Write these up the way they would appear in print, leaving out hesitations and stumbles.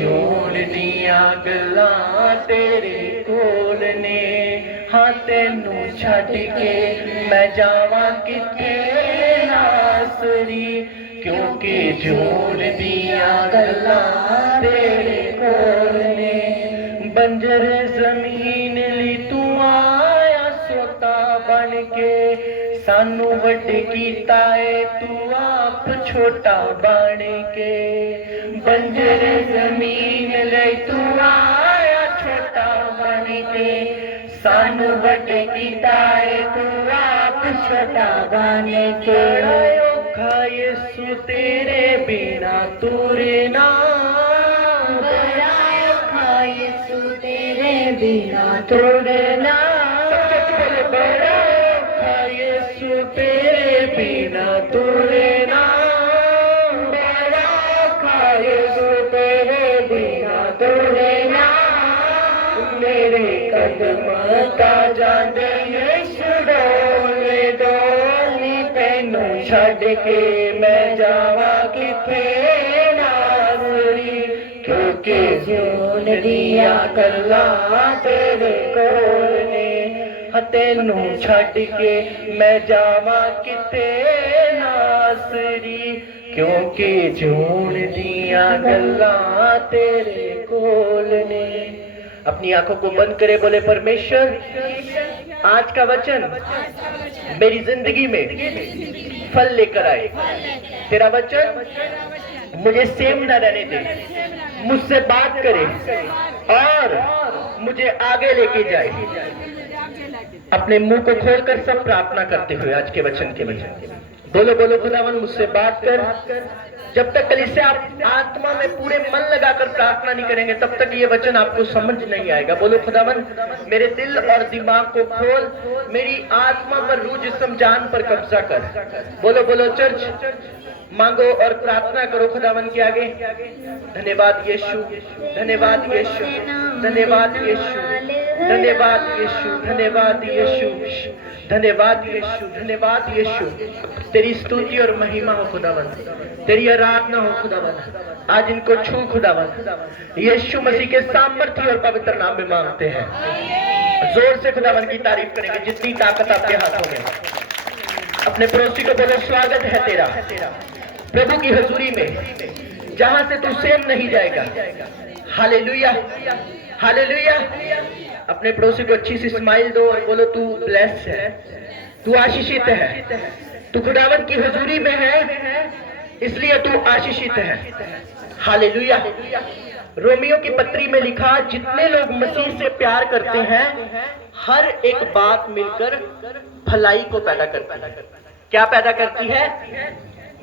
जून दियां गल्लां तेरे कोल ने, हाँ तेनू छड्ड के मैं जावां किथे नासरी, क्योंकि जून दियां गल्लां तेरे कोल ने। बंजर जमीन ली तू आया सोता बन के, सानू वड्डे कीता है तू आप छोटा बन के। बंजर जमीन ले तू आया छोटा बन के, सानू वड्डे कीता है तू आप छोटा बन के। औखा यीशु तेरे बिना तुरे ना, बड़ा औखा यीशु तेरे बिना तुरे ना। बड़ा औखा यीशु तेरे बिना तुरे ना, बड़ा औखा यीशु तेरे बिना तुरे ना। मेरे कदम ता जांदे यीशु डोले डोले, तैनू छड्ड के मैं जावां किथे नासरी, क्योंकि जून दियां गल्लां तेरे कोल ने, तेनू छड्ड के मैं जावां किथे नासरी, क्योंकि जून दियां गल्लां तेरे कोल ने। अपनी आंखों को बंद करे, बोले परमेश्वर आज का वचन मेरी जिंदगी में फल लेकर आए। तेरा वचन मुझे सेम न रहने दे, मुझसे बात करे और मुझे आगे लेके जाए। अपने मुंह को खोलकर सब प्रार्थना करते हुए आज के वचन के लिए बोलो, बोलो खुदावन मुझसे बात कर। जब तक कलीसिया आप आत्मा में पूरे मन लगाकर प्रार्थना नहीं करेंगे तब तक ये वचन आपको समझ नहीं आएगा। बोलो खुदावन मेरे दिल और दिमाग को खोल, मेरी आत्मा पर, रूह जिस्म जान पर कब्जा कर। बोलो बोलो चर्च, मांगो और प्रार्थना करो खुदावन के आगे। धन्यवाद यीशु, धन्यवाद यीशु, धन्यवाद यीशु, धन्यवाद यीशु, धन्यवाद यीशु, धन्यवाद यीशु, धन्यवाद यीशु। तेरी स्तुति और महिमा हो खुदावन, तेरी आराधना हो खुदावन। आज इनको छू खुदावन, यीशु मसीह के सामर्थ्य और पवित्र नाम में मांगते हैं। जोर से खुदावन की तारीफ करेंगे जितनी ताकत आपके हाथों में। अपने पड़ोसी को बोलो स्वागत है तेरा प्रभु की हजूरी में, जहां से तू सेम नहीं जाएगा। Hallelujah, hallelujah. अपने पड़ोसी को अच्छी सी स्माइल दो और बोलो तू ब्लेस्ड है, तू आशीषित है, तू खुदावन की हजूरी में है इसलिए तू आशीषित है। हालेलुया। रोमियो की पत्री में लिखा, जितने लोग मसीह से प्यार करते हैं हर एक बात मिलकर भलाई को पैदा करती है। क्या पैदा करती है?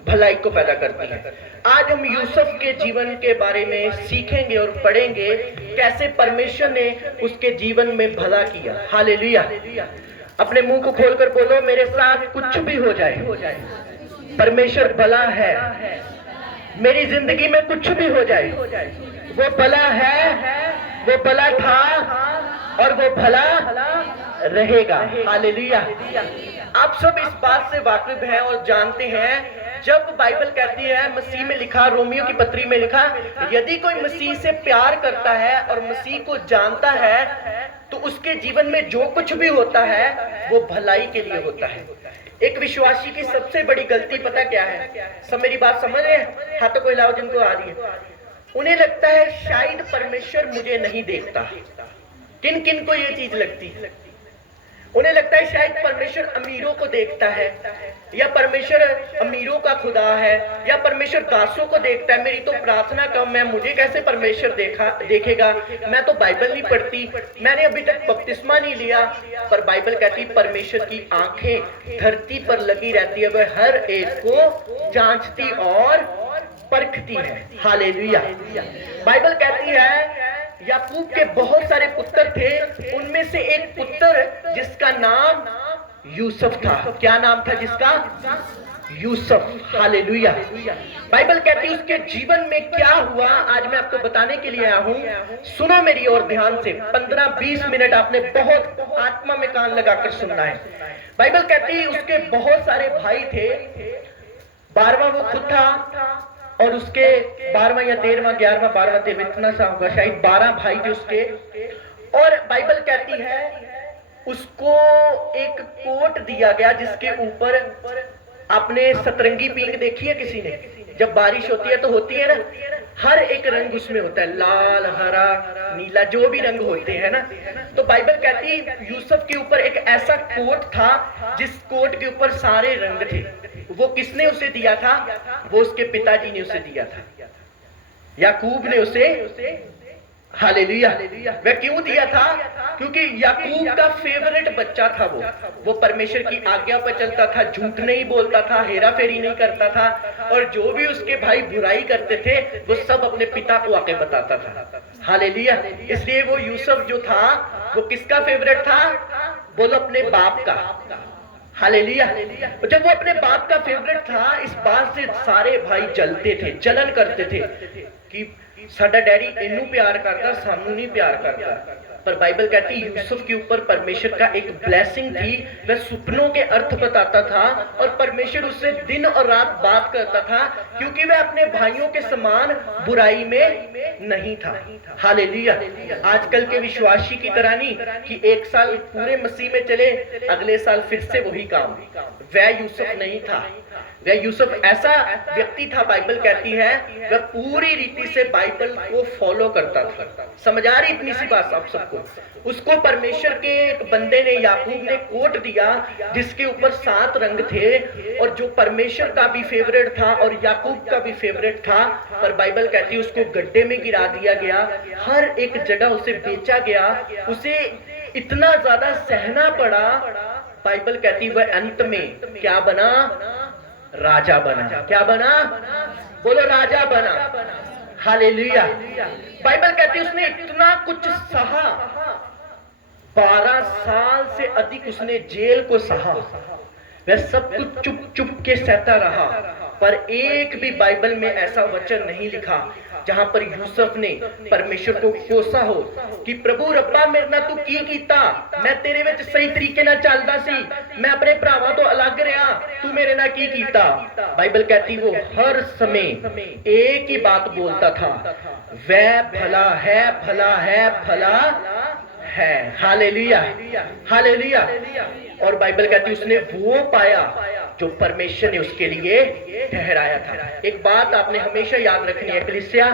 भलाई को पैदा करती है। आज हम यूसुफ के जीवन के बारे में सीखेंगे और पढ़ेंगे कैसे परमेश्वर ने उसके जीवन में भला किया। हालेलुया। अपने मुंह को खोलकर बोलो, मेरे साथ कुछ भी हो जाए परमेश्वर भला है। मेरी जिंदगी में कुछ भी हो जाए वो भला है, वो भला था और वो भला रहेगा। हालेलुया। आप सब इस बात से वाकिफ हैं और जानते हैं, जब बाइबल कहती है, मसीह में लिखा, रोमियो की पत्री में लिखा, यदि कोई मसीह से प्यार करता है और मसीह को जानता है तो उसके जीवन में जो कुछ भी होता है वो भलाई के लिए होता है। एक विश्वासी की सबसे बड़ी गलती पता क्या है? सब मेरी बात समझ रहे हैं? हाथों को हिलाओ जिनको आ रही है। उन्हें लगता है शायद परमेश्वर मुझे नहीं देखता। किन किन को ये चीज लगती है? उन्हें लगता है शायद परमेश्वर अमीरों को देखता है, या परमेश्वर अमीरों का खुदा है, या परमेश्वर दासों को देखता है। मेरी तो प्रार्थना कम है, मुझे कैसे परमेश्वर देखेगा? मैं तो बाइबल नहीं पढ़ती, मैंने अभी तक बपतिस्मा नहीं लिया। पर बाइबल कहती है परमेश्वर की आंखें धरती पर लगी रहती है, वह हर एक को जांचती और परखती है। हालेलुया। बाइबल कहती है याकूब के बहुत सारे पुत्र थे, उनमें से एक पुत्र जिसका नाम यूसुफ था। क्या नाम था जिसका? यूसुफ। हालेलुया। बाइबल कहती है उसके जीवन में क्या हुआ आज मैं आपको बताने के लिए आया हूं। सुनो मेरी और ध्यान से, 15-20 मिनट आपने बहुत आत्मा में कान लगाकर सुनना है। बाइबल कहती है उसके बहुत सारे भाई थे, 12वां वो खुद था, और उसके 12वां या 13वां 11वां 12वां 13वां इतना सा होगा शायद, 12 भाई थे उसके। और बाइबल कहती है उसको एक कोट दिया गया जिसके ऊपर, आपने सतरंगी पींग देखी है किसी ने? जब बारिश होती है तो होती है ना, हर एक रंग उसमें होता है, लाल, हरा, नीला, जो भी रंग होते हैं ना। तो बाइबल कहती है यूसुफ के ऊपर एक ऐसा कोट था जिस कोट के ऊपर सारे रंग थे। वो किसने उसे दिया था? वो उसके पिताजी ने उसे दिया था, याकूब ने उसे। हालेलुया। वह क्यों दिया था? क्योंकि याकूब का फेवरेट बच्चा था वो परमेश्वर की आज्ञा पर चलता था, झूठ नहीं बोलता था, हेरा फेरी नहीं करता था, और जो भी उसके भाई बुराई करते थे वो सब अपने पिता को आके बताता था। हालेलुया। इसलिए वो यूसुफ जो था वो किसका फेवरेट था? बोलो अपने बाप का। हालेलुया। जब वो अपने बाप का फेवरेट था, इस बात से सारे भाई जलते थे, जलन करते थे कि साडा डैडी इनू प्यार करता, सानू नहीं प्यार करता। पर बाइबल कहती यूसुफ के ऊपर परमेश्वर का एक ब्लेसिंग थी। वह सपनों के अर्थ बताता था और परमेश्वर उससे दिन और रात बात करता था, क्योंकि वह अपने भाइयों के समान बुराई में नहीं था। हालेलुया। आजकल के विश्वासी की तरह नहीं कि एक साल पूरे मसीह में चले, अगले साल फिर से वही काम। वह यूसुफ नहीं था। वह यूसुफ ऐसा व्यक्ति था, बाइबल कहती है वह पूरी रीति से बाइबल को फॉलो करता था। समझ आ रही इतनी सी बात आप सबको? उसको परमेश्वर के एक बंदे ने, याकूब ने कोट दिया जिसके ऊपर 7 रंग थे, और जो परमेश्वर का भी फेवरेट था और याकूब का भी फेवरेट था। पर बाइबल कहती है उसको गड्ढे में गिरा दिया गया, हर एक जगह उसे बेचा गया, उसे इतना ज्यादा सहना पड़ा। बाइबल कहती वह अंत में क्या बना? राजा बना। क्या बना? बोलो राजा बना। हालेलुया। बाइबल कहती है उसने इतना कुछ सहा, 12 साल से अधिक उसने जेल को सहा। वह सब कुछ चुप चुप के सहता रहा, पर एक भी बाइबल में ऐसा वचन नहीं लिखा जहां पर यूसुफ ने परमेश्वर को कोसा हो कि प्रभु रब्बा मेरे ना तू की कीता, मैं तेरे विच सही तरीके ना चलदा सी, मैं अपने भरावां तो अलग रहा, तू मेरे ना की कीता। बाइबल कहती वो हर समय एक ही बात बोलता था, वह भला है, भला है, भला है। हालेलुया। हालेलुया। और बाइबल कहती उसने वो पाया जो परमेश्वर ने उसके लिए ठहराया था। एक बात आपने हमेशा याद रखनी है कलीसिया,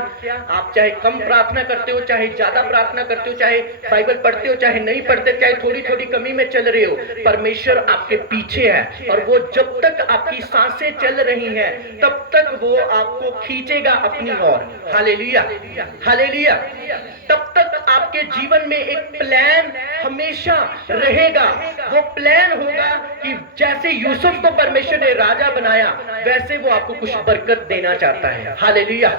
आप चाहे कम प्रार्थना करते हो, चाहे ज्यादा प्रार्थना करते हो, चाहे बाइबल पढ़ते हो, चाहे नहीं पढ़ते, चाहे थोड़ी थोड़ी कमी में चल रहे हो, परमेश्वर आपके पीछे है। और वो जब तक आपकी सांसें चल रही हैं तब तक वो आपको खींचेगा अपनी ओर। हालेलुया। हालेलुया। तब तक आपके जीवन में एक प्लान हमेशा रहेगा। वो प्लान होगा कि जैसे यूसुफ को परमेश्वर ने राजा बनाया, वैसे वो आपको कुछ बरकत देना चाहता है। हालेलुया।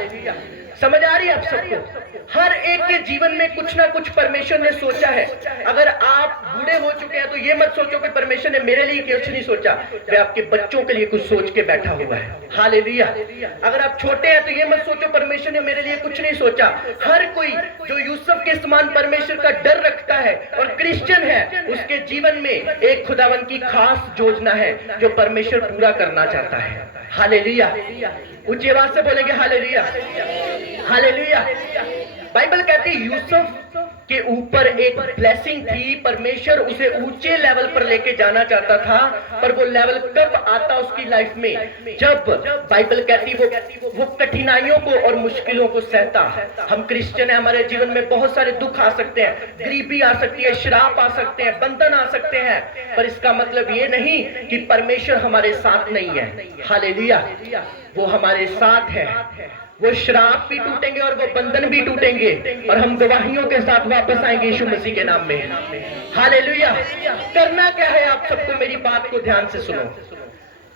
समझ आ रही है आप सबको? हर एक के जीवन में कुछ ना कुछ परमेश्वर ने सोचा है। अगर आप बूढ़े हो चुके हैं तो ये मत सोचो कि परमेश्वर ने मेरे लिए कुछ नहीं सोचा, वह आपके बच्चों के लिए कुछ सोच के बैठा हुआ है। हालेलुया। अगर आप छोटे हैं तो ये मत सोचो परमेश्वर ने मेरे लिए कुछ नहीं सोचा। हर कोई जो यूसुफ के समान परमेश्वर का डर रखता है और क्रिश्चियन है, उसके जीवन में एक खुदावन की खास योजना है जो परमेश्वर पूरा करना चाहता है। हालेलुया। ऊंची आवाज से बोलेंगे हालेलुया। हालेलुया। बाइबल कहती है यूसुफ के ऊपर एक ब्लेसिंग थी, परमेश्वर उसे ऊंचे लेवल पर लेके जाना चाहता था। पर वो लेवल कब आता उसकी लाइफ में? जब बाइबल कहती वो कठिनाइयों को और मुश्किलों को सहता। हम क्रिश्चियन है, हमारे जीवन में बहुत सारे दुख आ सकते हैं, गरीबी आ सकती है, श्राप आ सकते हैं, बंधन आ सकते हैं, पर इसका मतलब ये नहीं कि परमेश्वर हमारे साथ नहीं है। हालेलुया। वो हमारे साथ है। वो श्राप भी टूटेंगे और वो बंधन भी टूटेंगे और हम गवाहियों के साथ वापस आएंगे यीशु मसीह के नाम में। हालेलुया। करना क्या है? आप सबको मेरी बात को ध्यान से सुनो।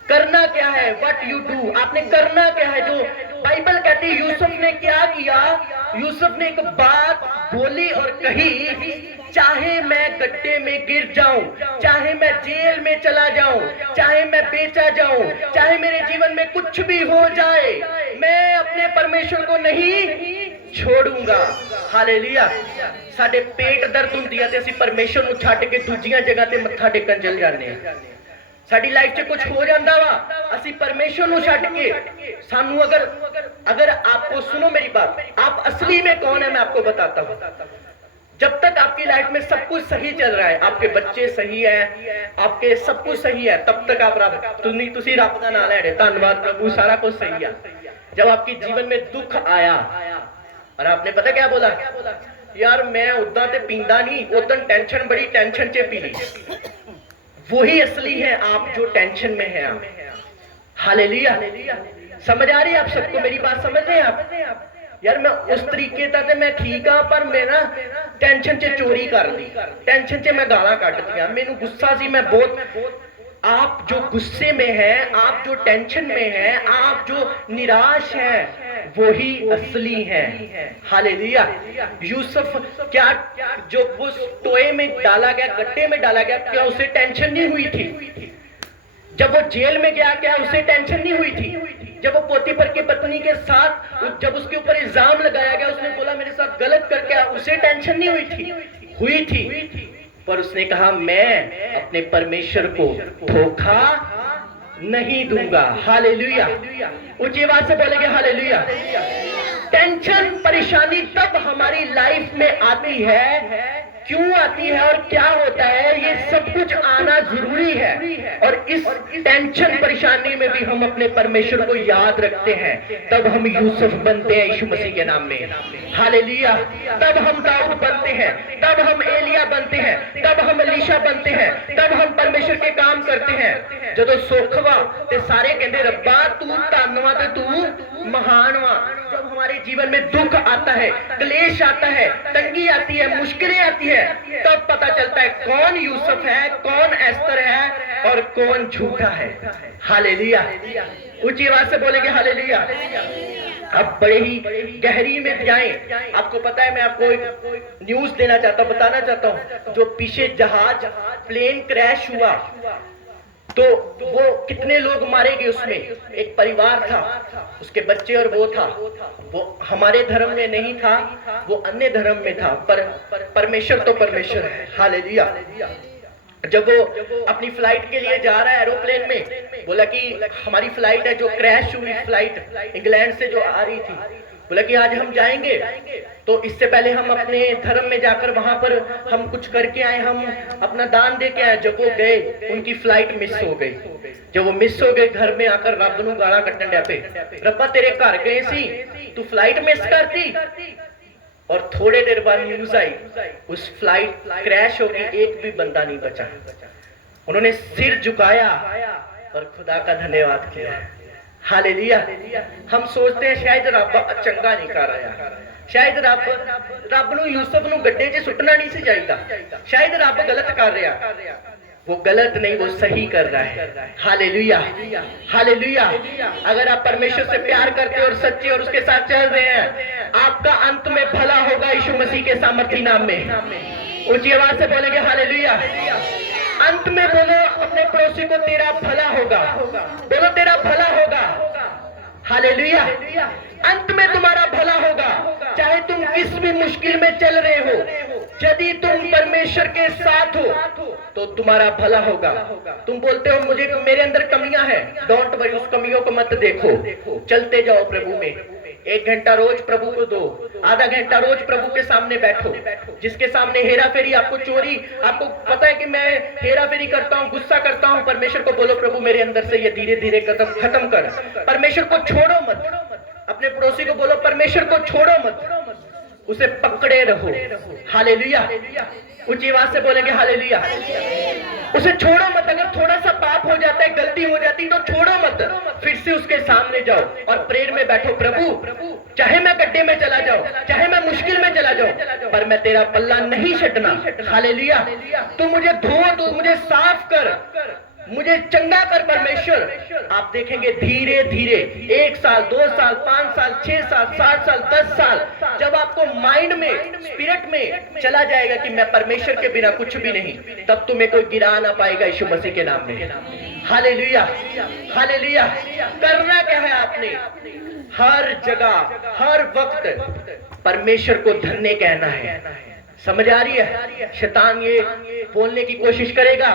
करना क्या है? What you do. आपने करना क्या है? जो बाइबल कहती है यूसुफ ने क्या किया? यूसुफ ने एक बात बोली और कही, चाहे मैं गड्ढे में गिर जाऊं, चाहे मैं जेल में चला जाऊं, चाहे मैं बेचा जाऊं, चाहे मेरे जीवन में कुछ भी हो जाए, मैं अपने परमेश्वर को नहीं छोड़ूंगा। हालेलुया। साडे पेट दर्द हुंदी है ते असीं परमेश्वर नूं छड्ड के दूजियां जगह ते मत्था टेकण चल जांदे हां। साडी लाइफ 'च कुछ हो जांदा वा, असीं परमेश्वर नूं छड्ड के, सानू अगर अगर आपको, सुनो मेरी बात, आप असली में कौन है मैं आपको बताता हूं। जब तक आपकी लाइफ में सब कुछ सही चल रहा है, आपके बच्चे सही है, आपके सब कुछ सही है, तब तक आप तुसी रब दा नाम ले, धन्यवाद प्रभु सारा कुछ सही है। जब आपके जीवन में दुख आया और आपने पता क्या बोला, यार मैं उदा ते पींदा नहीं, उदन टेंशन बड़ी, टेंशन च पी ली, वही असली है आप जो टेंशन में है आप। हालेलुया। समझ आ रही है आप सबको मेरी बात, समझ रहे हैं आप? यार मैं उस तरीके तक मैं ठीक हाँ, पर मैं ना टेंशन च चोरी कर ली, टेंशन च मैं गाला कट दिया, मैनू गुस्सा सी, मैं बहुत। आप जो गुस्से में है, आप जो टेंशन में है, आप जो निराश है, वही असली है। हालेलुया। यूसुफ क्या, जो उस टोए में डाला गया, गड्ढे में डाला गया, क्या उसे टेंशन नहीं हुई थी? जब वो जेल में गया, क्या उसे टेंशन नहीं हुई थी? जब वो पोतीफर की पत्नी के साथ, जब उसके ऊपर इल्जाम लगाया गया, उसने बोला मेरे साथ गलत करके, उसे टेंशन नहीं हुई थी? हुई थी। पर उसने कहा मैं अपने परमेश्वर को धोखा नहीं दूंगा। हालेलुया। ऊंची आवाज से बोलेंगे हालेलुया। टेंशन परेशानी तब हमारी लाइफ में आती है, क्यों आती है और क्या होता है, ये सब कुछ आना जरूरी है। और इस टेंशन परेशानी में भी हम अपने परमेश्वर को याद रखते हैं, तब हम यूसुफ बनते हैं यीशु मसीह के नाम में। हालेलुया। तब हम दाऊद बनते हैं, तब हम एलिया बनते हैं, तब हम एलीशा बनते हैं, तब हम परमेश्वर के काम करते हैं। जदों सुखवा ते सारे कहते रब्बा तू धन्नवाद ते तू महान वा। जब हमारे जीवन में दुख आता है, क्लेश आता है, तंगी आती है, मुश्किलें आती है, तब पता चलता है कौन यूसुफ है, कौन एस्तर है और कौन झूठा है। हालेलुया। ऊंची आवाज से बोलेंगे हालेलुया। अब बड़े ही गहरी में जाएं। आपको पता है, मैं आपको एक न्यूज देना चाहता हूं, बताना चाहता हूं। जो पीछे जहाज प्लेन क्रैश हुआ, तो वो कितने लोग मारे गए उसमें? एक परिवार था, उसके बच्चे और वो था। वो हमारे धर्म में नहीं था, वो अन्य धर्म में था, पर परमेश्वर तो परमेश्वर है। हालेलुया। जब वो अपनी फ्लाइट के लिए जा रहा है एरोप्लेन में, बोला कि हमारी फ्लाइट है जो क्रैश हुई, फ्लाइट इंग्लैंड से जो आ रही थी, बोला कि आज हम जाएंगे, तो इससे पहले हम अपने धर्म में जाकर वहां पर हम कुछ करके आए, हम अपना दान दे के आए। जब वो गए, उनकी फ्लाइट मिस हो गई। जब वो मिस हो गए, घर में आकर रब नू गाला कट्टन डे पे, रब्बा तेरे घर गए सी, तू फ्लाइट मिस करती। और थोड़े देर बाद न्यूज आई, उस फ्लाइट क्रैश हो गई, एक भी बंदा नहीं बचा। उन्होंने सिर झुकाया और खुदा का धन्यवाद किया। हालेलुया। हम सोचते हैं शायद रब चंगा नहीं कर रहा, शायद रब नू यूसुफ नू गड्ढे च सुटना नहीं सी चाहिदा, शायद रब गलत कर रहा। वो गलत नहीं, वो सही कर रहा है। हालेलुया। हालेलुया। अगर आप परमेश्वर से प्यार करते और सच्चे और उसके साथ चल रहे हैं, आपका अंत में भला होगा यीशु मसीह के सामर्थी नाम में। ऊंची आवाज से बोलेंगे हालेलुया। अंत में बोलो अपने पड़ोसी को तेरा भला होगा, बोलो तेरा भला होगा। हालेलुया। अंत में तुम्हारा भला होगा, चाहे तुम किस भी मुश्किल में चल रहे हो, यदि तुम परमेश्वर के साथ हो तो तुम्हारा भला होगा। तुम बोलते हो मुझे, मेरे अंदर कमियां हैं, डोंट वरी, उस कमियों को मत देखो, चलते जाओ प्रभु में। 1 घंटा रोज प्रभु को दो, आधा घंटा रोज प्रभु के सामने बैठो। जिसके सामने हेरा फेरी, आपको चोरी, आपको पता है कि मैं हेरा फेरी करता हूँ, गुस्सा करता हूँ, परमेश्वर को बोलो प्रभु मेरे अंदर से ये धीरे धीरे खत्म कर। परमेश्वर को छोड़ो मत। अपने पड़ोसी को बोलो परमेश्वर को छोड़ो मत, उसे पकड़े रहो। हालेलुया। ऊंची आवाज से बोलेंगे हालेलुया। उसे छोड़ो मत। अगर थोड़ा सा पाप हो जाता है, गलती हो जाती, तो छोड़ो मत, फिर से उसके सामने जाओ और प्रेयर में बैठो। प्रभु चाहे मैं गड्ढे में चला जाऊं, चाहे मैं मुश्किल में चला जाऊं, पर मैं तेरा पल्ला नहीं छड्डना। हालेलुया। तू मुझे धो, तू मुझे साफ कर, मुझे चंगा कर परमेश्वर। आप देखेंगे धीरे धीरे 1 साल, 2 साल, 5 साल, 6 साल, 7 साल, 10 साल, जब आपको माइंड में, स्पिरिट में चला जाएगा कि मैं परमेश्वर के बिना कुछ भी नहीं, तब तुम्हें कोई गिरा ना पाएगा यीशु मसीह के नाम में। हालेलुया। हालेलुया। करना क्या है आपने? हर जगह, हर वक्त परमेश्वर को धन्य कहना है। समझ आ रही है? शैतान ये बोलने की कोशिश करेगा,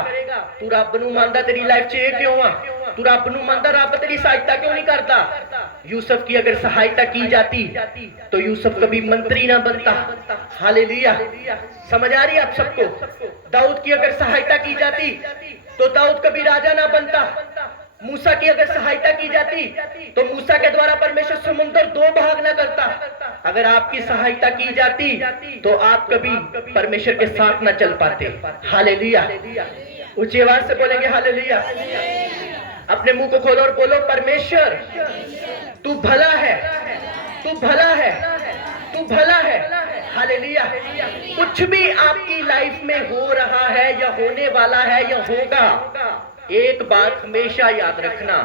तू रब नू मानदा, तेरी लाइफ च ये क्यों आ, तू रब नूं मनदा, रब तेरी सहायता क्यों नहीं करता? यूसुफ की अगर सहायता की जाती तो यूसुफ कभी मंत्री ना बनता। हालेलुया, समझ आ रही है आप सबको? दाऊद की अगर सहायता की जाती तो दाऊद कभी राजा ना बनता। मूसा की अगर सहायता की जाती तो मूसा के द्वारा परमेश्वर समुद्र 2 भाग ना करता। अगर आपकी सहायता की जाती तो आप कभी परमेश्वर के साथ ना चल पाते। हालेलुया, ऊंची आवाज से बोलेंगे हालेलुया। अपने मुंह को खोलो और बोलो, परमेश्वर तू भला है, तू भला है, तू भला है। हालेलुया। कुछ भी आपकी लाइफ में हो रहा है या होने वाला है या होगा, एक बात हमेशा याद रखना,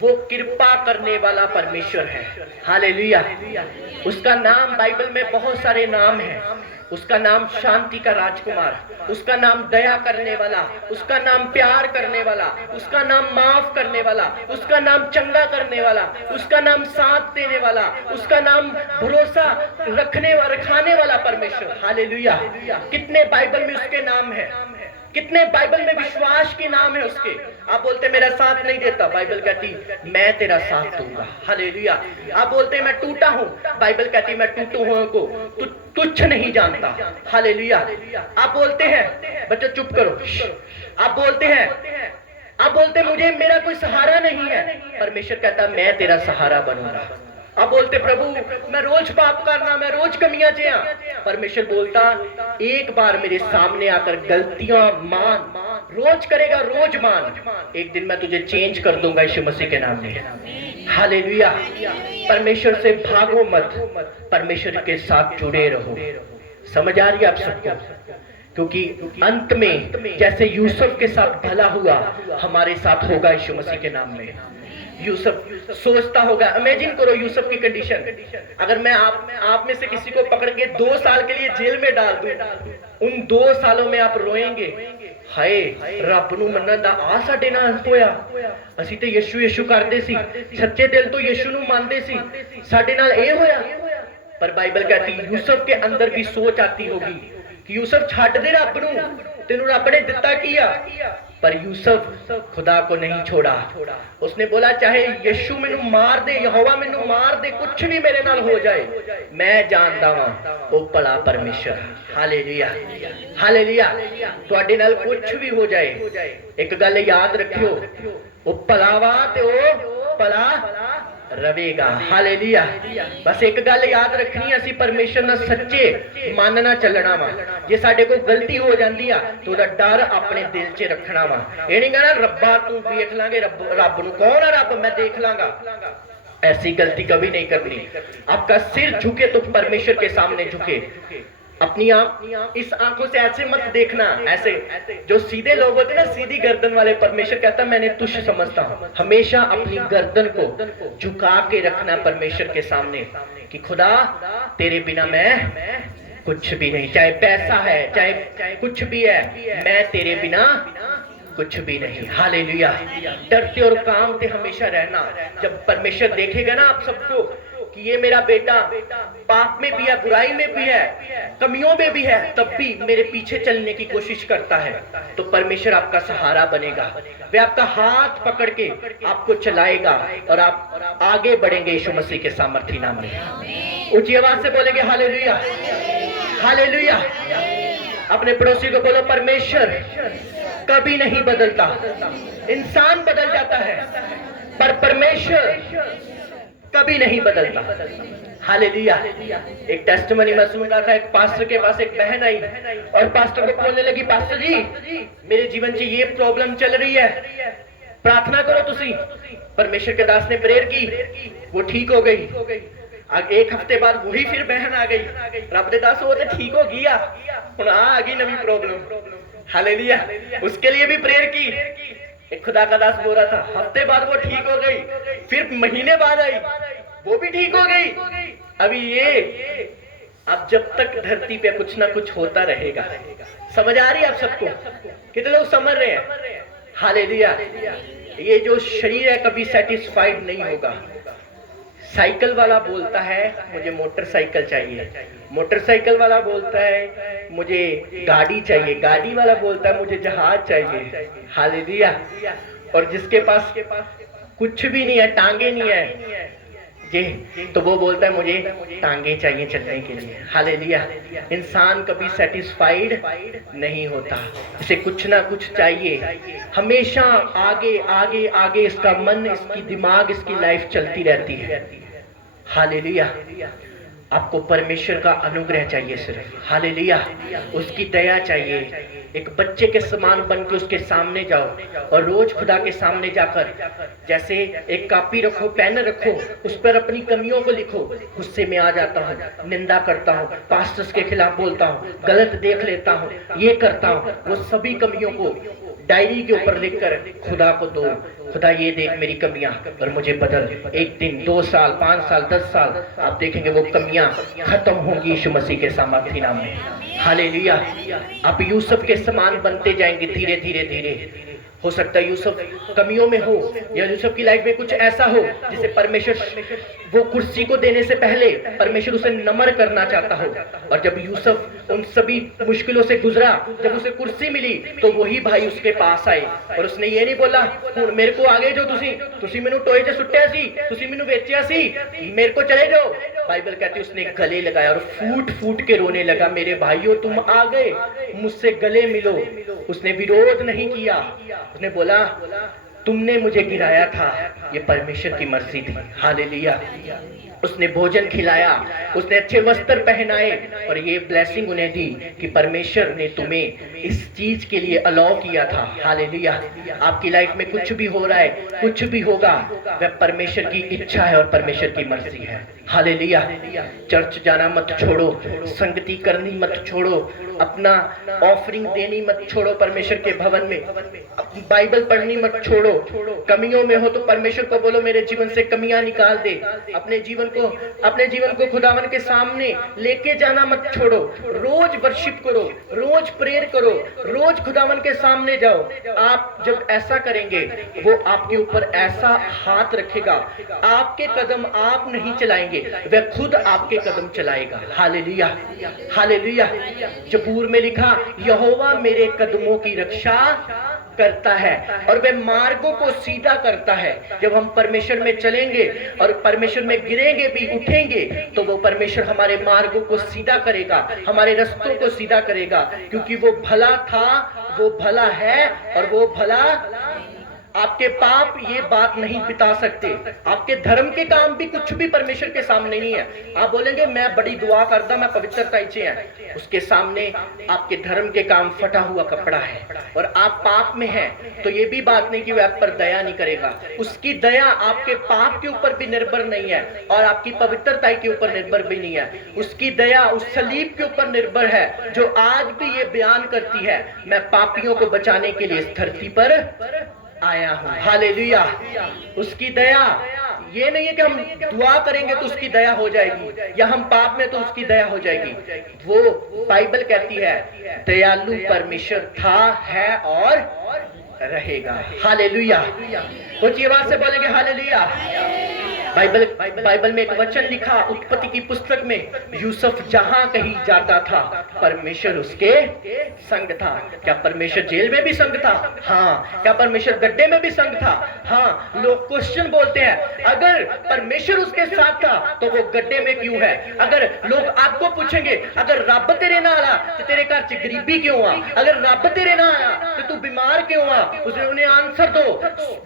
वो कृपा करने वाला परमेश्वर है। हालेलुया। उसका नाम बाइबल में बहुत सारे नाम हैं। उसका नाम शांति का राजकुमार, उसका नाम दया करने वाला, उसका नाम प्यार करने वाला, उसका नाम माफ करने वाला, उसका नाम चंगा करने वाला, उसका नाम साथ देने वाला, उसका नाम भरोसा रखाने वाला परमेश्वर। हालेलुया। कितने बाइबल में उसके नाम है, कितने बाइबल में विश्वास के नाम है उसके। आप बोलते मेरा साथ नहीं देता, बाइबल कहती मैं तेरा साथ दूंगा। हालेलुया। आप बोलते मैं टूटा हूं, बाइबल कहती मैं टूटू हुए को तुच्छ नहीं जानता। हालेलुया। आप बोलते हैं, बच्चे चुप करो, आप बोलते मुझे मेरा कोई सहारा नहीं है, परमेश्वर कहता मैं तेरा सहारा बनूंगा। अब बोलते प्रभु मैं रोज पाप करना, मैं रोज कमियां चिया, परमेश्वर बोलता एक बार मेरे सामने आकर गलतियां मान, रोज करेगा, रोज मान, एक दिन मैं तुझे चेंज कर दूंगा यीशु मसीह के नाम में। हालेलुया। परमेश्वर से भागो मत, परमेश्वर के साथ जुड़े रहो। समझ आ रही है आप सबको? क्योंकि अंत में जैसे यूसुफ के साथ भला हुआ, हमारे साथ होगा यीशु मसीह के नाम में। यूसुफ सोचता होगा, इमेजिन करो यूसुफ की कंडीशन, अगर मैं आप में से किसी को पकड़ के 2 साल के लिए जेल में डाल दूं, उन 2 सालों में आप रोएंगे, हाय रब नूं मनन दा आ साडे नाल होया, ਅਸੀਂ ਤੇ ਯਿਸੂ ਯਿਸੂ ਕਰਦੇ ਸੀ, सच्चे दिल तो यीशु नूं मानदे सी, साडे नाल ए होया। पर बाइबल कहती यूसुफ के अंदर भी सोच आती होगी कि यूसुफ छड्ड दे रब नूं, तेनू रब ने दिता किया। पर यूसुफ खुदा को नहीं छोड़ा, उसने बोला चाहे यीशु मैनू मार दे, यहोवा मैनू मार दे, कुछ भी मेरे नाल हो जाए, मैं जानदा वां ओ भला परमेश्वर। Hallelujah, hallelujah. तुहाडे नाल कुछ भी हो जाए, एक गल याद रखियो, ओ भला वा ते ओ भला रवेगा। हालेलुया। बस एक गल याद रखनी, असी परमेश्वर नाल सच्चे मन नाल चलना वा। जे साडे कोई गलती हो जाती है तो ओदा डर अपने दिल च रखना वा। ये नहीं कहना रब्बा तू देख लांगे, रब नूं कौन है रब मैं देख लांगा, ऐसी गलती कभी नहीं करनी। आपका सिर झुके तो परमेश्वर के सामने झुके। अपनी इस आंखों से ऐसे मत देखना, ऐसे जो सीधे लोग होते ना, सीधी गर्दन वाले, परमेश्वर कहता मैंने तुच्छ समझता हूं। हमेशा अपनी गर्दन को झुका के रखना परमेश्वर के सामने कि खुदा तेरे बिना मैं कुछ भी नहीं, चाहे पैसा है चाहे कुछ भी है, मैं तेरे बिना कुछ भी नहीं। हालेलुया। डरते और कामते हमेशा रहना। जब परमेश्वर देखेगा ना आप सबको कि ये मेरा बेटा पाप में भी है, बुराई में भी है, कमियों में भी है, तब भी मेरे पीछे चलने की कोशिश करता है, तो परमेश्वर आपका सहारा बनेगा। वे आपका हाथ पकड़ के आपको चलाएगा और आप आगे बढ़ेंगे यीशु मसीह के सामर्थी नाम में। ऊंची आवाज से बोलेंगे हालेलुया, हालेलुया। अपने पड़ोसी को बोलो परमेश्वर कभी नहीं बदलता, इंसान बदल जाता है पर परमेश्वर कभी नहीं बदलता। हालेलुया। एक टेस्टिमनी मैं सुन रहा था, एक पास्टर के पास एक बहन आई और पास्टर को बोलने लगी, पास्टर जी मेरे जीवन से ये प्रॉब्लम चल रही है, प्रार्थना करो तुसी। परमेश्वर के दास ने प्रेयर की, वो ठीक हो गई। एक हफ्ते बाद वही फिर बहन आ गई, रब दे दास वो तो ठीक हो गया, हुण आ गई नवी प्रॉब्लम। हालेलुया। उसके लिए भी प्रेयर की। एक खुदा का दास बोल रहा था, हफ्ते बाद वो ठीक हो गई, फिर महीने बाद आई वो भी ठीक हो गई। अभी ये अब जब तक धरती पे कुछ ना कुछ होता रहेगा। समझ आ रही है आप सबको? कितने लोग समझ रहे हैं? हालेलुया। ये जो शरीर है कभी सेटिस्फाइड नहीं होगा। साइकिल वाला बोलता है मुझे मोटरसाइकिल चाहिए, मोटरसाइकिल वाला बोलता है मुझे गाड़ी चाहिए, गाड़ी वाला बोलता है मुझे जहाज चाहिए। हालेलुया। और जिसके पास कुछ भी नहीं है, टांगे नहीं है जी, तो वो बोलता है मुझे टांगे चाहिए चलने के लिए। हालेलुया। इंसान कभी सेटिस्फाइड नहीं होता, इसे कुछ ना कुछ चाहिए, हमेशा आगे आगे आगे इसका मन, इसकी दिमाग, इसकी लाइफ चलती रहती है। हालेलुया। आपको परमेश्वर का अनुग्रह चाहिए सिर्फ, हालेलुया, उसकी दया चाहिए। एक बच्चे के समान बन के उसके सामने जाओ और रोज खुदा के सामने जाकर जैसे एक कॉपी रखो, पेन रखो, उस पर अपनी कमियों को लिखो। गुस्से में आ जाता हूँ, निंदा करता हूँ, पास्टर्स के खिलाफ बोलता हूँ, गलत देख लेता हूँ, ये करता हूँ, वो सभी कमियों को डायरी के ऊपर लिखकर खुदा को दो। खुदा ये देख मेरी कमियां और मुझे बदल। एक दिन, 2 साल, 5 साल, 10 साल, आप देखेंगे वो कमियां खत्म होंगी यीशु मसीह के सामर्थ्य नाम में। हालेलुया। आप यूसुफ के समान बनते जाएंगे धीरे धीरे धीरे। हो सकता है यूसुफ कमियों में हो, या यूसुफ की लाइफ में कुछ ऐसा हो जिसे परमेश्वर वो कुर्सी को देने से पहले परमेश्वर उसे नम्र करना चाहता हो। और जब यूसुफ उन सभी मुश्किलों से गुजरा, जब उसे कुर्सी मिली, तो वही भाई उसके पास आए और उसने ये नहीं बोला मेरे को आगे जो तुसी मैनू टोए च सुट्टिया सी, तुसी मैनू बेचिया सी, मेरे को चले जाओ। बाइबल कहती है उसने गले लगाया और फूट फूट के रोने लगा, मेरे भाइयों तुम आ गए, मुझसे गले मिलो। उसने विरोध नहीं किया, उसने बोला तुमने मुझे गिराया था, ये परमेश्वर की मर्जी थी। हालेलुया। उसने भोजन खिलाया, उसने अच्छे वस्त्र पहनाए और ये ब्लेसिंग उन्हें दी कि परमेश्वर ने तुम्हें इस चीज के लिए अलाउ किया था। हालेलुया। आपकी लाइफ में कुछ भी हो रहा है, कुछ भी होगा, वह परमेश्वर की इच्छा है और परमेश्वर की मर्जी है। हालेलुया। चर्च जाना मत छोड़ो, संगति करनी मत छोड़ो, अपना ऑफरिंग देनी मत छोड़ो परमेश्वर के भवन में, बाइबल पढ़नी मत छोड़ो। कमियों में हो तो परमेश्वर को बोलो मेरे जीवन से कमियां निकाल दे। अपने जीवन को खुदावन के सामने लेके जाना मत छोड़ो। रोज वर्शिप करो, रोज प्रेयर करो, रोज खुदावन के सामने जाओ। आप जब ऐसा करेंगे वो आपके ऊपर ऐसा हाथ रखेगा, आपके कदम आप नहीं चलाएंगे, वह खुद आपके कदम चलाएगा। हालेलुया। हालेलुया। जबूर में लिखा यहोवा मेरे कदमों की रक्षा करता है और वह मार्गों को सीधा करता है। जब हम परमेश्वर में चलेंगे और परमेश्वर में गिरेंगे भी उठेंगे, तो वो परमेश्वर हमारे मार्गों को सीधा करेगा, हमारे रास्तों को सीधा करेगा, क्योंकि वो भला था, वो भला है और वो भला। आपके पाप ये बात नहीं बिता सकते, आपके धर्म के काम भी कुछ भी परमेश्वर के सामने नहीं है। आप बोलेंगे मैं बड़ी दुआ करता, मैं पवित्रता इच्छे है, उसके सामने आपके धर्म के काम फटा हुआ कपड़ा है और आप पाप में हैं, तो ये भी बात नहीं कि वह आप पर दया नहीं करेगा। उसकी दया आपके पाप के ऊपर भी निर्भर नहीं है और आपकी पवित्रता के ऊपर निर्भर भी नहीं है। उसकी दया उस सलीब के ऊपर निर्भर है जो आज भी ये बयान करती है मैं पापियों को बचाने के लिए इस धरती पर आया हूं। हालेलुया। उसकी दया ये नहीं है कि हम दुआ करेंगे तो उसकी दया हो जाएगी या हम पाप में तो उसकी दया हो जाएगी। वो बाइबल कहती है दयालु परमेश्वर था, है और रहेगा। हालेलुया। कुछ आवाज से बोलेंगे हालेलुया। बाइबल में एक वचन लिखा उत्पत्ति की पुस्तक में, यूसुफ जहां कहीं जाता था परमेश्वर उसके संग था। क्या परमेश्वर जेल में भी संग था? हाँ। क्या परमेश्वर गड्ढे में भी संग था? हाँ। लोग क्वेश्चन बोलते हैं अगर परमेश्वर उसके साथ था तो वो गड्ढे में क्यों है? अगर लोग आपको पूछेंगे अगर रब तेरे नाल आ तो तेरे घर च गरीबी क्यों आ? अगर रब तेरे नाल आ तो तू बीमार क्यों आ? उसने उन्हें आंसर दो,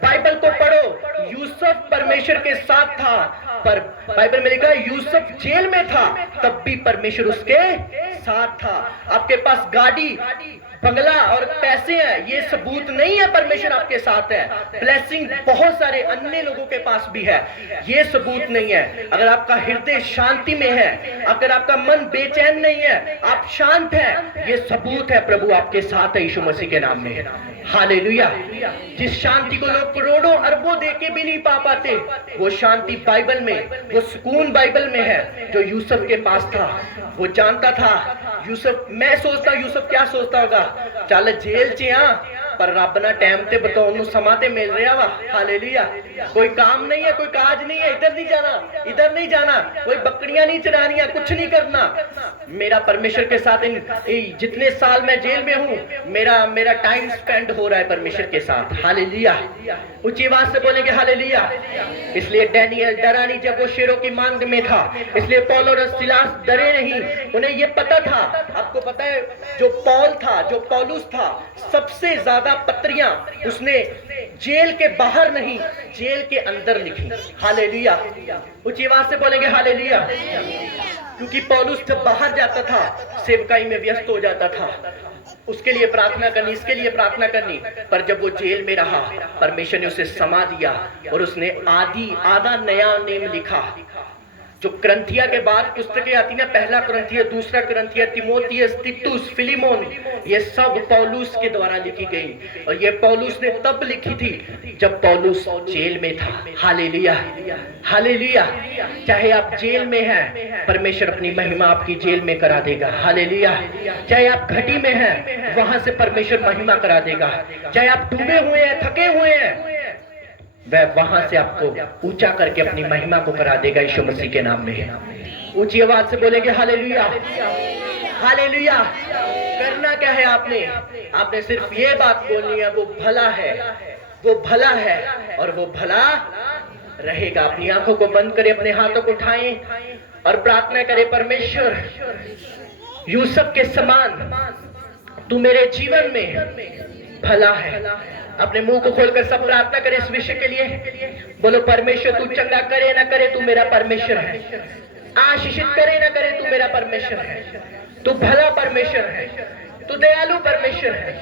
बाइबल को पढ़ो। यूसुफ परमेश्वर के साथ था, पर बाइबल में लिखा है यूसुफ जेल में था तब भी परमेश्वर उसके साथ था। आपके पास गाड़ी, बंगला और पैसे हैं, ये सबूत नहीं है परमेश्वर आपके साथ है। ब्लेसिंग बहुत सारे अन्य लोगों के पास भी है, ये सबूत नहीं है। अगर आपका हृदय शांति में है, अगर आपका मन बेचैन नहीं है, आप शांत हैं, ये सबूत है प्रभु आपके साथ है यीशु मसीह के नाम में। हालेलुया। जिस शांति को लोग करोड़ों अरबों देके भी नहीं पा पाते, वो शांति बाइबल में, वो सुकून बाइबल में है जो यूसुफ के पास था। वो जानता था यूसुफ, मैं सोचता यूसुफ क्या सोचता होगा, चल जेल च पर रब ना टाइम ते बताउण नूं समां ते मिल रहा वा। हालेलुया। कोई काम नहीं है, कोई काज नहीं है, इधर नहीं जाना, इधर नहीं जाना, कोई बकरियां नहीं चरानियां, कुछ नहीं करना। मेरा परमेश्वर के साथ जितने साल मैं जेल में हूं, मेरा टाइम स्पेंड हो रहा है परमेश्वर के साथ। हालेलुया। ऊंची आवाज से बोलेंगे हालेलुया। इसलिए डैनियल डरा नहीं जब वो शेरों की मांग में था, इसलिए पौल और सिलास डरे नहीं। उन्हें ये पता था, आपको पता है जो पौल था, जो पौलुस था, सबसे ज्यादा पत्रियां उसने जेल के बाहर नहीं, जेल के अंदर लिखी। हालेलुया। ऊंची आवाज से बोलेंगे हालेलुया। क्योंकि पौलुस जब बाहर जाता था सेवकाई में व्यस्त हो जाता था, उसके लिए प्रार्थना करनी, इसके लिए प्रार्थना करनी, पर जब वो जेल में रहा परमेश्वर ने उसे समा दिया और उसने आधा नया नेम लिखा। जो करंथिया के बाद पुस्तकें आती ना, पहला करंथिया, दूसरा करंथिया, तिमोथियस, तीतुस, फिलीमोन, ये सब पौलुस के द्वारा लिखी गई। और ये पौलुस ने तब लिखी थी जब पौलुस जेल में था। हालेलुया। हालेलुया। चाहे आप जेल में हैं, परमेश्वर अपनी महिमा आपकी जेल में करा देगा। हालेलुया। चाहे आप घटी में हैं, वहां से परमेश्वर महिमा करा देगा। चाहे आप डूबे हुए हैं, थके हुए हैं, वह वहां से आपको ऊंचा करके अपनी महिमा को करा देगा यीशु मसीह के नाम में। ऊंची आवाज से बोलेंगे हालेलुया। हालेलुया। करना क्या है आपने सिर्फ ये बात बोलनी है, वो भला है, वो भला है और वो भला रहेगा। अपनी आंखों को बंद करें, अपने हाथों को उठाएं और प्रार्थना करें, परमेश्वर यूसुफ के समान तू मेरे जीवन में भला है। अपने मुंह को खोलकर सब प्रार्थना करे इस विषय के लिए। बोलो परमेश्वर तू चंगा करे ना करे, तू मेरा परमेश्वर है। आशीषित करे ना करे, तू मेरा परमेश्वर है। तू भला परमेश्वर है, तू दयालु परमेश्वर है,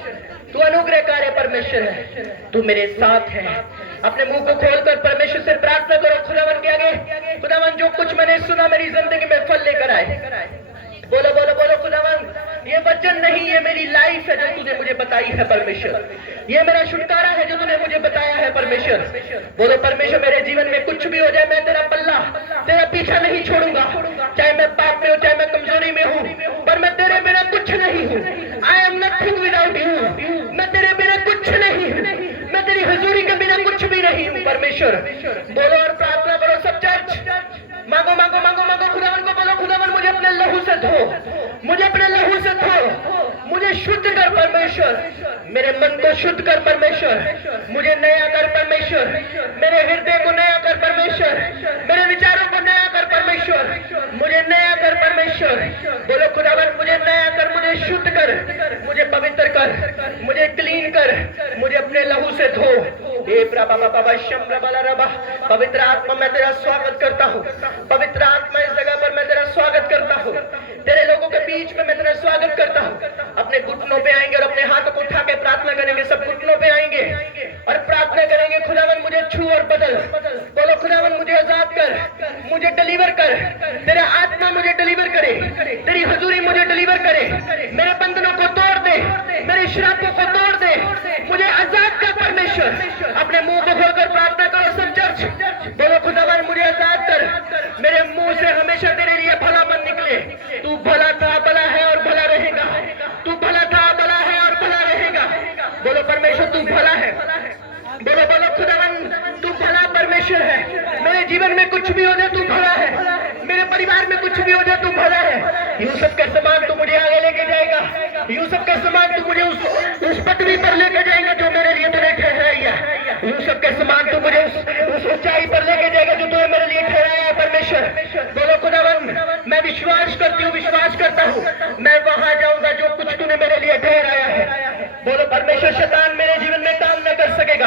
तू अनुग्रहकारी परमेश्वर है, तू मेरे साथ है। अपने मुंह को खोलकर परमेश्वर से प्रार्थना करो खुदावन के आगे। खुदावन जो कुछ मैंने सुना मेरी जिंदगी में फल लेकर आए। बोलो बोलो बोलो खुदावन, ये वचन नहीं, ये मेरी लाइफ है जो तूने मुझे बताई है परमेश्वर। ये मेरा छुटकारा है जो तूने मुझे बताया है परमेश्वर। बोलो परमेश्वर मेरे जीवन में कुछ भी हो जाए, मैं तेरा पल्ला, तेरा पीछा नहीं छोड़ूंगा। चाहे मैं पाप में हूँ, चाहे मैं कमजोरी में हूँ, पर मैं तेरे बिना कुछ नहीं हूँ। I am nothing without you. मैं तेरे बिना कुछ नहीं हूँ, मैं तेरी हजूरी के बिना कुछ भी नहीं हूँ परमेश्वर। बोलो और प्रार्थना करो सब चर्च। मांगो मांगो मांगो मांगो खुदावन को। बोलो खुदावन मुझे अपने लहू से धो, मुझे अपने लहू से धो, मुझे शुद्ध कर परमेश्वर। मेरे मन को शुद्ध कर परमेश्वर, मुझे नया कर परमेश्वर, मेरे हृदय को नया कर परमेश्वर, मेरे विचारों को नया कर परमेश्वर, मुझे नया कर परमेश्वर। बोलो खुदावन मुझे नया कर, मुझे शुद्ध कर, मुझे पवित्र कर, मुझे क्लीन कर, मुझे अपने लहू से धो। पवित्र आत्मा मैं तेरा स्वागत करता हूँ। पवित्र आत्मा इस जगह पर मैं तेरा स्वागत करता हूँ। तेरे लोगों के बीच में मैं तेरा स्वागत करता हूँ। अपने घुटनों पे आएंगे और अपने हाथों को उठा के प्रार्थना करेंगे। सब घुटनों पे आएंगे और प्रार्थना करेंगे, खुदावन मुझे छू और बदल। बोलो खुदावन मुझे आजाद कर, मुझे डिलीवर कर। तेरा आत्मा मुझे डिलीवर करे, तेरी हजूरी मुझे डिलीवर करे, मेरे बंधनों को तोड़ दे, मेरे श्रापों को तोड़ दे, मुझे आजाद कर परमेश्वर। अपने मुंह को खोलकर प्रार्थना करो सब चर्च। बोलो खुदावन मुझे आजाद कर, मेरे मुंह से हमेशा तेरे लिए भलापन निकले। तू भला था, भला है और भला रहेगा। तू भला था, भला है और भला रहेगा। बोलो परमेश्वर तू भला है। बोलो बोलो खुदावन तू भला परमेश्वर है। मेरे जीवन में कुछ भी हो जाए तू भला है, मेरे परिवार में कुछ भी हो जाए तू भला है। यूसुफ के समान तू मुझे आगे लेके जाएगा, यूसुफ के समान तू मुझे उस पटरी पर लेके जाएगा जो मेरे लिए तूने ठहराई है। यूसुफ के समान तू मुझे उस ऊंचाई पर लेके जाएगा जो तूने मेरे लिए ठहराया है परमेश्वर। बोलो खुदावन मैं विश्वास करती हूँ, विश्वास करता हूँ, मैं वहां जाऊंगा जो कुछ तूने मेरे लिए ठहराया है। बोलो परमेश्वर शैतान मेरे जीवन में काम न कर सकेगा।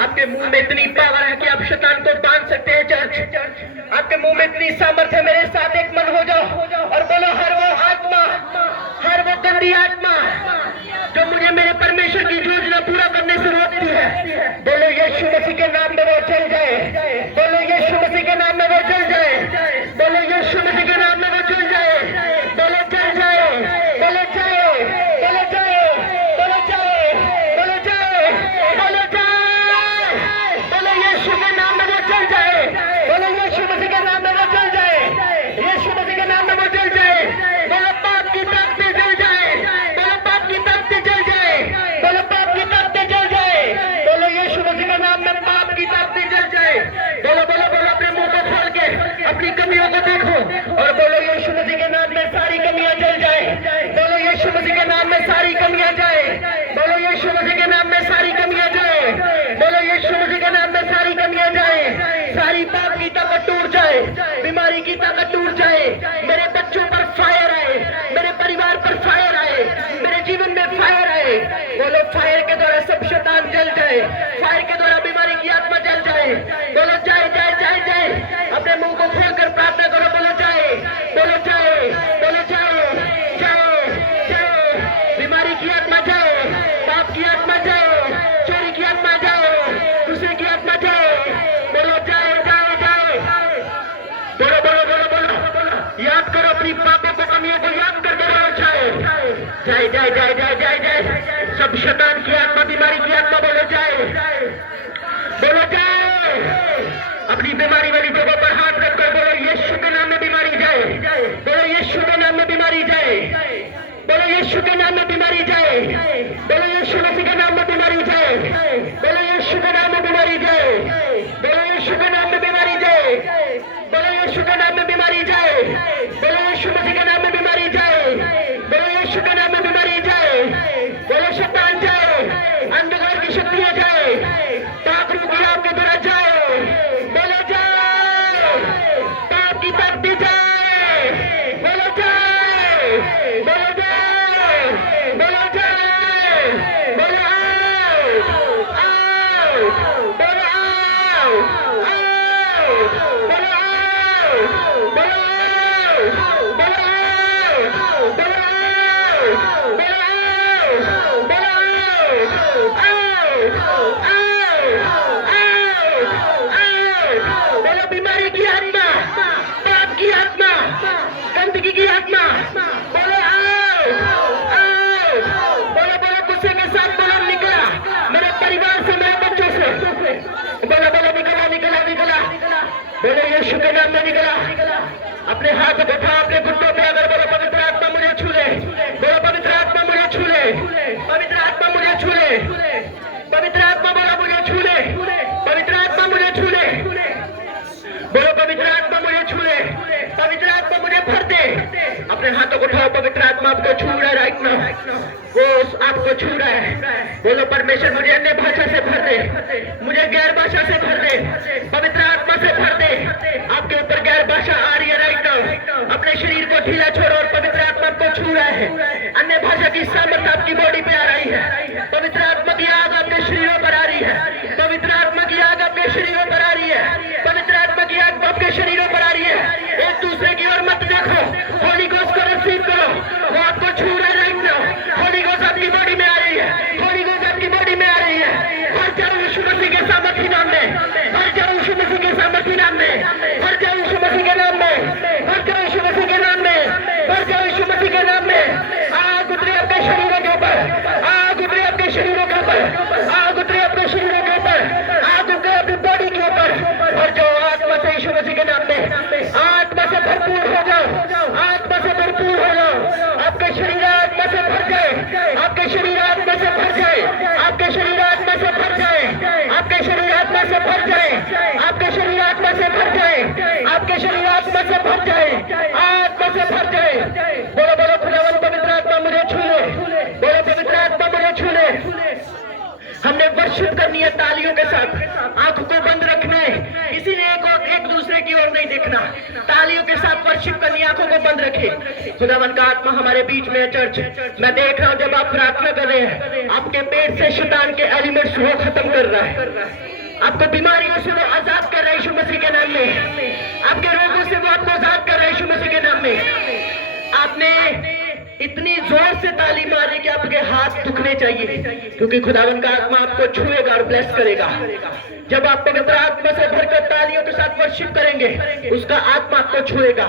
आपके मुंह में इतनी पावर है कि आप शैतान को बांध सकते हैं चर्च। आपके मुंह में इतनी सामर्थ्य है। मेरे साथ एक मन हो जाओ और बोलो हर वो आत्मा, हर वो गंदी आत्मा जो मुझे मेरे परमेश्वर की योजना पूरा करने से रोकती है, बोलो यीशु मसीह के नाम में वो चल जाए। बोलो यीशु मसीह के नाम में वो चल जाए। बोलो यीशु मसीह के नाम में वो चल जाए। बोलो चल जाए, बोलो जाए, बोलो जाए, बोलो जाए, बोलो जाए, बोलो जाए। बोलो यीशु के नाम में वो चल जाए। बोलो यीशु मसीह के नाम में वो चल जाए। यीशु मसीह के नाम में वो चल जाए। बोलो पाप की ताकतें जल जाए, बोलो पाप की ताकतें जल जाए, बोलो पाप की ताकतें को देखो और बोलो यीशु मसीह के नाम में सारी कमियां जल जाए। बोलो यीशु मसीह के नाम में सारी कमियां जाए। बोलो यीशु मसीह के नाम में सारी कमियां जाए। बोलो यीशु मसीह के नाम में सारी कमियां जाए। सारी पाप की ताकत टूट जाए, बीमारी की ताकत टूट जाए। मेरे बच्चों पर फायर आए, मेरे परिवार पर फायर आए, मेरे जीवन में फायर आए। बोलो फायर के द्वारा सब शैतान जल जाए, फायर के द्वारा बीमारी की आत्मा जल जाए। बोलो जाए जाए जाए जाए। अपने मुंह को खोलकर प्रार्थना करो। बोलो जाए, बोलो जाए, बोलो जाए, जाए, जाए। बीमारी की आत्मा जाए, पाप की आत्मा जाए, चोरी की आत्मा जाए, दूसरे की आत्मा जाए। बोलो जाए जाए जाए। बोलो बोलो बोलो बोलो। याद करो अपनी पापों को, कमियों को याद करके बोलो जाए जाए जाए जाए जाए जाए जाए। सब शैतान की आत्मा, बीमारी की आत्मा बोलो जाए, बोलो जाए। अपनी बीमारी वाली जगह पर हाथ रखकर बोलो यीशु के नाम में बीमारी जाए। बोलो यीशु के नाम में बीमारी जाए। बोलो यीशु के नाम में बीमारी जाए। बोलो यीशु मसीह के नाम में बीमारी जाए। बोलो यीशु के नाम में बीमारी जाए। बोलो यीशु के नाम में बीमारी जाए। बोलो यीशु के नाम में बीमारी जाए। बोलो यीशु मसीह के नाम में बीमारी जाए। बोलो यीशु के नाम में बीमारी जाए। बोलो शैतान जाए, अंधकार की शक्तियां जाए, पाप रूपी आपके द्वारा जाए। बोलो जाए, पाप की ताकतें जाए। बोलो जाए, बोलो जाए, बोलो जाए। बोलो आओ, आओ, बोलो आओ, आओ, बोलो आओ, बोलो आओ, बोलो आओ, बोलो आओ, बोलो आओ, बोलो आओ। बोलो बीमारी की आत्मा, पाप की आत्मा, गंदगी की आत्मा, बोलो आओ, आओ। बोलो बोलो गुस्से के साथ बोलो निकला मेरे परिवार से, मेरे बच्चों से। बोलो बोलो निकला निकला निकला। बोलो यीशु के नाम में निकला। अपने हाथ उठा, अपने घुटनों पे अगर बोलो पवित्र आत्मा मुझे छू ले। बोलो पवित्र आत्मा मुझे छू ले, पवित्र आत्मा मुझे छू ले, पवित्र आत्मा बोलो मुझे छू ले, पवित्र आत्मा मुझे छू ले। बोलो पवित्र आत्मा मुझे छू ले, पवित्र आत्मा मुझे भर दे। अपने हाथों को उठाओ, पवित्र आत्मा आपको छू रहा है राइट नाउ, वो आपको छू रहा है। बोलो परमेश्वर मुझे अन्य भाषा से भर दे, मुझे गैर भाषा से भर दे, पवित्र आत्मा से भर दे। आपके ऊपर गैर भाषा आ रही है राइट नाउ। अपने शरीर को ढीला छोड़ो और पवित्र आत्मा आपको छू रहा है। अन्य भाषा की सामर्थ्य आपकी बॉडी पे आ रही है। पवित्र आत्मा की आग आपके शरीरों पर आ रही है। पवित्र आत्मा की आग आपके शरीरों पर आ रही है। पवित्र आत्मा की आग आपके शरीरों पर आ रही है। एक दूसरे की ओर मत देखो, होली गोस्ट को रिसीव करो, वो आपको छू रहा है राइट नाउ। होली गोस्ट आपकी बॉडी में आ रही है, होली गोस्ट आपकी बॉडी में आ रही है। भर जाओ यीशु मसीह के सामर्थी नाम में, भर जाओ यीशु मसीह के सामर्थी नाम में, भर जाओ यीशु मसीह के नाम में, भर जाओ यीशु मसीह के नाम में, भर जाओ यीशु मसीह के नाम में। आग उतरे आपके शरीरों के ऊपर, आग उतरे आपके शरीरों के ऊपर, आग उतरे आपके शरीरों के ऊपर, आग उतरे अपनी बॉडी के ऊपर। और जो आत्मा से यीशु मसीह के नाम में, आत्मा से भरपूर हो जाओ, आत्मा से भरपूर हो जाओ। आपके शरीर आत्मा से भर जाए, आपके शरीर आत्मा से भर जाए, आपके शरीर आत्मा से भर जाए, आपके शरीर आत्मा से भर जाए, आपके शरीर आत्मा से भर जाए, आपके शरीर आत्मा से भर जाए, आत्मा से भर जाए। बोलो बोलो खुदावन पवित्र आत्मा मुझे छू ले, बोलो पवित्र आत्मा मुझे छू ले। हमने वर्शिप करनी है तालियों के साथ, आंखों को बंद रखना है, किसी ने एक दूसरे की ओर नहीं देखना। तालियों के साथ वर्शिप करनी, आंखों को बंद रखे। खुदावन का आत्मा हमारे बीच में है चर्च। मैं देख रहा हूं जब आप प्रार्थना कर रहे हैं, आपके पेट से शैतान के एलिमेंट्स वो खत्म कर रहा है। आपको बीमारियों से वो आजाद कर रहा है यीशु मसीह के नाम में। आपके रोगों से वो आपको आजाद कर रहा है यीशु मसीह के नाम में। आपने इतनी जोर से ताली मारी कि आपके हाथ दुखने चाहिए, क्योंकि खुदावन का आत्मा आपको छुएगा और ब्लेस करेगा। जब आप पवित्र आत्मा से भरकर तालियों के साथ वर्शिप करेंगे, उसका आत्मा आपको छुएगा,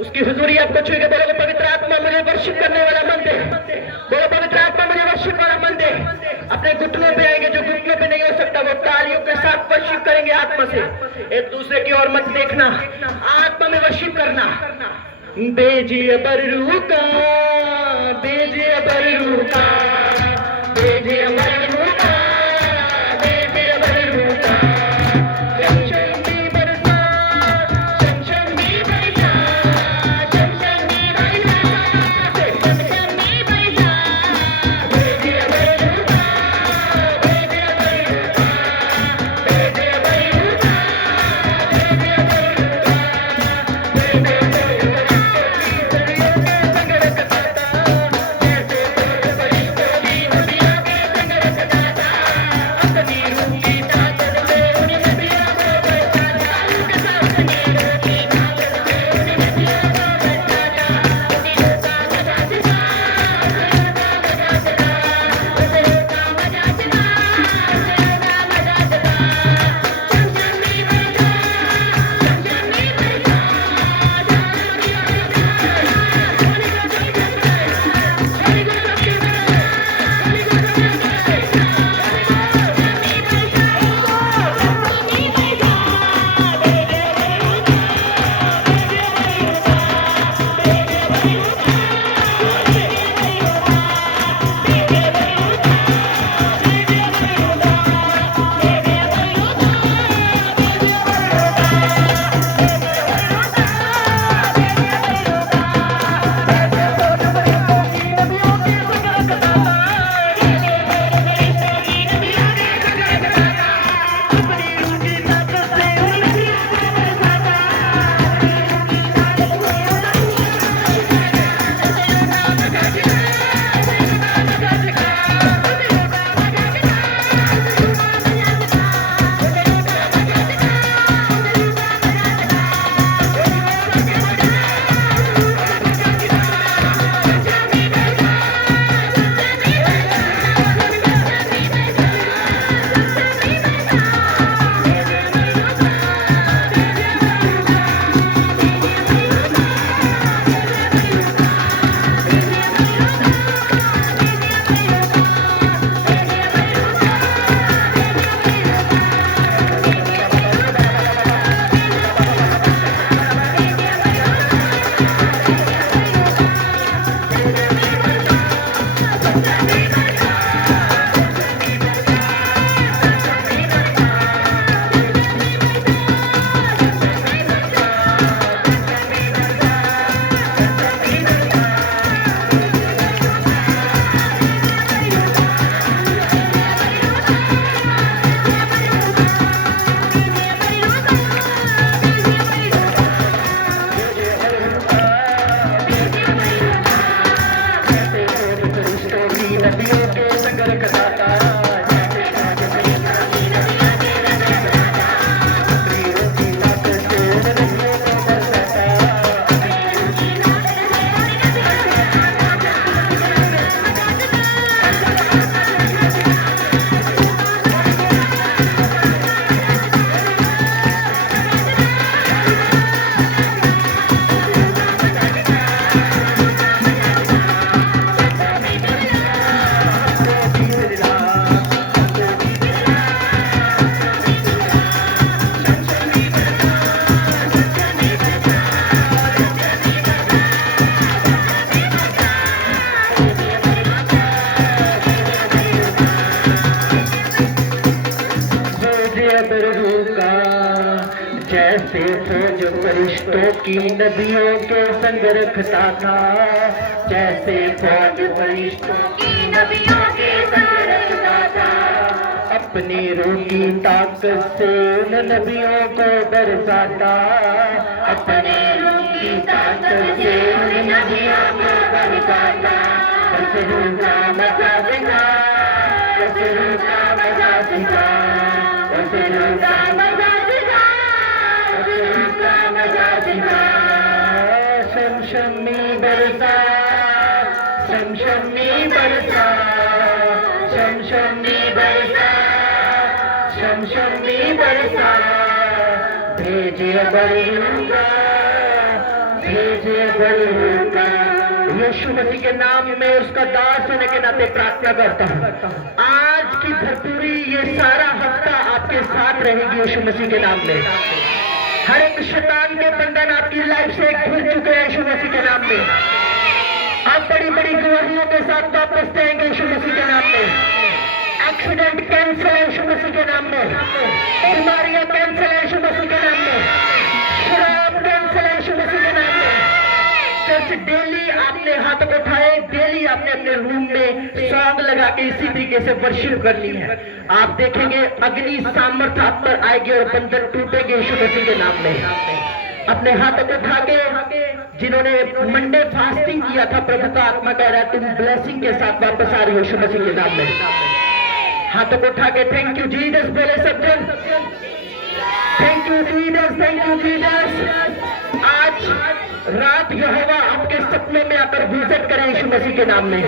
उसकी हुजूरी आपको छुएगा। बोलोगे पवित्र आत्मा मुझे वर्शिप करने वाला मन दे, बोलो पवित्र आत्मा मुझे वर्शिप वाला मन दे। अपने घुटनों पे आएंगे, जो घुटनों पे नहीं हो सकता वो तालियों के साथ वर्शिप करेंगे आत्मा से। एक दूसरे की ओर मत देखना, आत्मा में वर्शिप करना। बेजिए बरूका, बेजिए बरूका, बेजिए बरूका, बेजिए बरूका। शमशम भी बरसा, शमशम भी बरसा। की नदियों के संग रखता था, जैसे फौज फरिश्तों की नबियों के संग रखता था। अपनी रूह की ताकत से उन नबियों को बरसाता, अपनी रूह की ताकत से उन नबियों को बरसाता। बस रूह का मजा सिखा, बस रूह का मजा सिखा, बस रूह का मजा सिखा, बस रूह का मजा सिखा। शमशमी बरसा, शमशमी बरसा, शमशमी बरसा, शमशमी बरसा। भेजे बरूका, भेजे बरूका। यीशु मसीह के नाम में उसका दास होने के नाते प्रार्थना करता हूँ, आज की भरपूरी ये सारा हफ्ता आपके साथ रहेगी यीशु मसीह के नाम में। हर एक शैतान के बंधन आपकी लाइफ से खुल चुके हैं यीशु मसीह के नाम में। आप बड़ी बड़ी गवाहियों के साथ वापस जाएंगे यीशु मसीह के नाम में। एक्सीडेंट कैंसिल है यीशु मसीह के नाम में, बीमारियां कैंसिल है यीशु मसीह के नाम में, शराब कैंसिल है यीशु मसीह के नाम में। चर्च डेली आपने हाथ उठाए, डेली आपने अपने रूम में सॉन्ग लगा के इसी तरीके से वर्शिप करनी है। आप देखेंगे अग्नि सामर्थ्य आप पर आएगी और बंधन टूटेंगे यीशु मसीह के नाम में। अपने हाथों को उठा के, जिन्होंने मंडे फास्टिंग किया था, प्रभु का आत्मा कह रहा है तुम ब्लेसिंग के साथ वापस आ रही हो यीशु मसीह के नाम में। हाथों को उठा के थैंक यू जीसस बोले सब जन, thank you Jesus, thank you Jesus. आज रात यहोवा आपके सपनों में आकर विजिट करें यीशु मसीह के नाम में।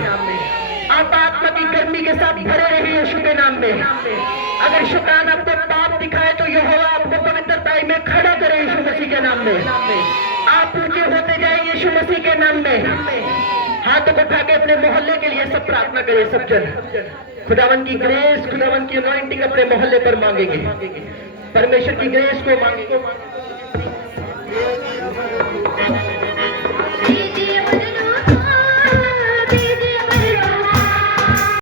आप आत्मा की गर्मी के साथ भरे रहे यीशु के नाम में। अगर शैतान आपको पाप दिखाए तो यहोवा आपको पवित्रता में खड़ा करे यीशु मसीह के नाम में। आप ऊंचे होते जाए यीशु मसीह के नाम में। हाथों को उठा के अपने मोहल्ले के लिए सब प्रार्थना करें सब जन। खुदावन की ग्रेस, खुदावन की अनॉइंटिंग अपने मोहल्ले पर मांगेंगे, परमेश्वर की ग्रेस को मांगेंगे।